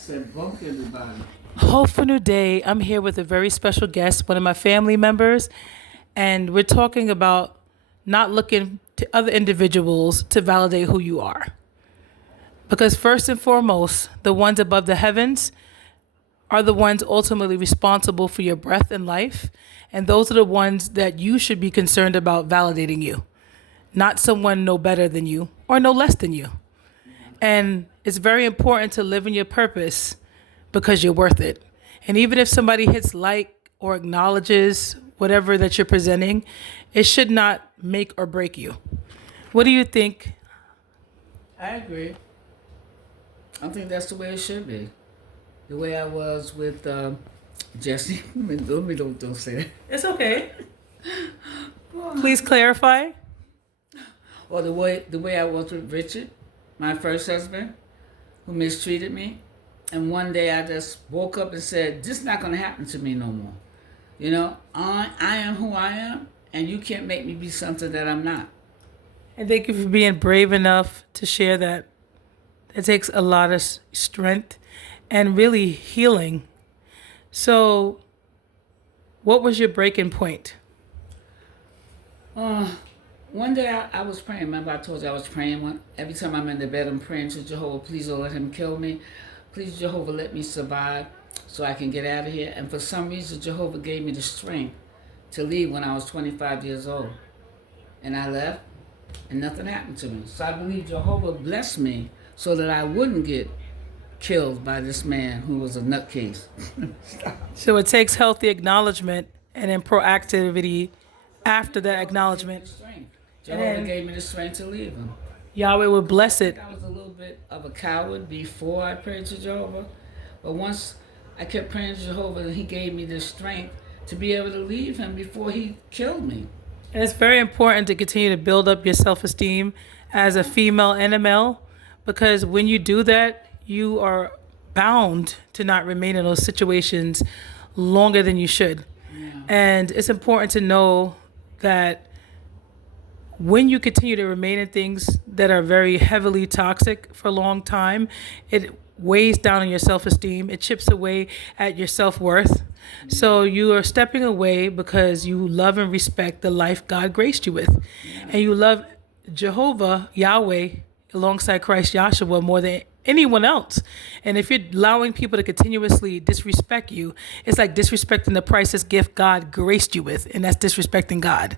said, bunk everybody. Hope for New Day. I'm here with a very special guest, one of my family members, and we're talking about not looking to other individuals to validate who you are. Because first and foremost, the ones above the heavens are the ones ultimately responsible for your breath and life, and those are the ones that you should be concerned about validating you, not someone no better than you or no less than you. And it's very important to live in your purpose because you're worth it. And even if somebody hits like or acknowledges whatever that you're presenting, it should not make or break you. What do you think? I agree. I think that's the way it should be. The way I was with Jesse. Don't say that. It's okay. Please clarify. Or the way I was with Richard, my first husband, who mistreated me. And one day I just woke up and said, this is not going to happen to me no more. You know, I am who I am, and you can't make me be something that I'm not. And thank you for being brave enough to share that. It takes a lot of strength and really healing. So, what was your breaking point? One day I was praying. Remember I told you I was praying. Every time I'm in the bed, I'm praying to Jehovah, please don't let him kill me. Please, Jehovah, let me survive so I can get out of here. And for some reason, Jehovah gave me the strength to leave when I was 25 years old. And I left, and nothing happened to me. So I believe Jehovah blessed me so that I wouldn't get killed by this man who was a nutcase. So it takes healthy acknowledgement and then proactivity after that acknowledgement. Jehovah gave me the strength to leave him. Yahweh would bless it. I was a little bit of a coward before I prayed to Jehovah. But once I kept praying to Jehovah, and he gave me the strength to be able to leave him before he killed me. And it's very important to continue to build up your self-esteem as a female and a male, because when you do that, you are bound to not remain in those situations longer than you should. Yeah. And it's important to know that when you continue to remain in things that are very heavily toxic for a long time, it weighs down on your self-esteem. It chips away at your self-worth. So you are stepping away because you love and respect the life God graced you with. And you love Jehovah, Yahweh, alongside Christ Yahshua more than anyone else. And if you're allowing people to continuously disrespect you, it's like disrespecting the priceless gift God graced you with, and that's disrespecting God.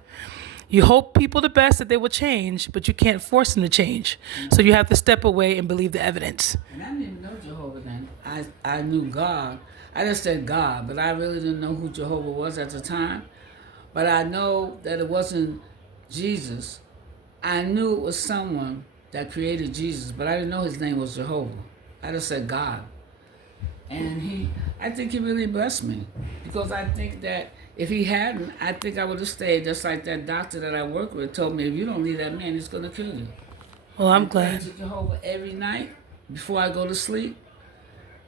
You hope people the best that they will change, but you can't force them to change. So you have to step away and believe the evidence. And I didn't even know Jehovah then. I knew God. I just said God, but I really didn't know who Jehovah was at the time. But I know that it wasn't Jesus. I knew it was someone that created Jesus, but I didn't know his name was Jehovah. I just said God. And I think he really blessed me, because I think that if he hadn't, I think I would have stayed just like that doctor that I work with told me, if you don't leave that man, he's going to kill you. Well, I'm and glad. praying to Jehovah every night before I go to sleep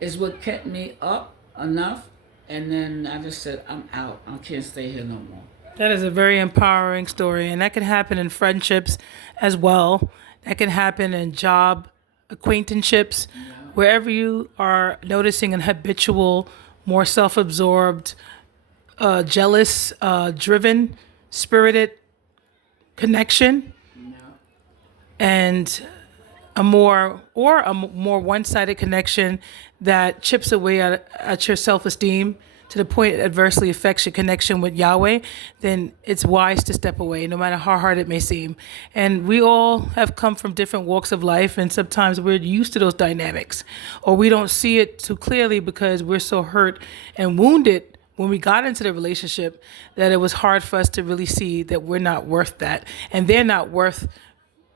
is what kept me up enough. And then I just said, I'm out. I can't stay here no more. That is a very empowering story, and that can happen in friendships as well. That can happen in job acquaintanceships, wherever you are noticing an habitual, more self-absorbed, jealous, driven, spirited connection, and a more one-sided connection that chips away at your self-esteem to the point it adversely affects your connection with Yahweh, then it's wise to step away, no matter how hard it may seem. And we all have come from different walks of life, and sometimes we're used to those dynamics, or we don't see it too clearly because we're so hurt and wounded when we got into the relationship that it was hard for us to really see that we're not worth that, and they're not worth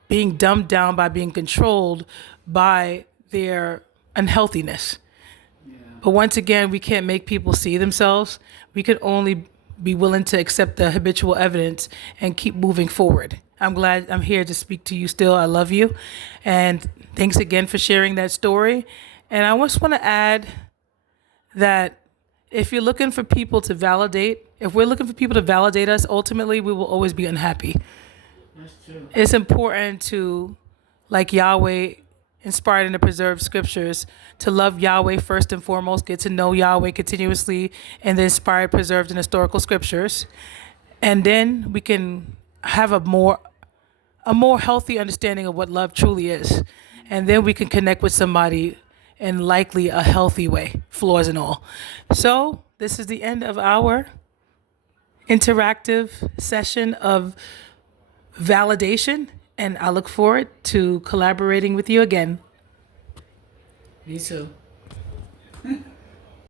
being dumbed down by being controlled by their unhealthiness. But once again, we can't make people see themselves. We can only be willing to accept the habitual evidence and keep moving forward. I'm glad I'm here to speak to you still. I love you. And thanks again for sharing that story. And I just want to add that if you're looking for people to validate, if we're looking for people to validate us, ultimately we will always be unhappy. That's true. It's important to, like Yahweh inspired in the preserved scriptures, to love Yahweh first and foremost, get to know Yahweh continuously in the inspired, preserved, and historical scriptures. And then we can have a more healthy understanding of what love truly is. And then we can connect with somebody in likely a healthy way, flaws and all. So this is the end of our interactive session of validation, and I look forward to collaborating with you again. Me too.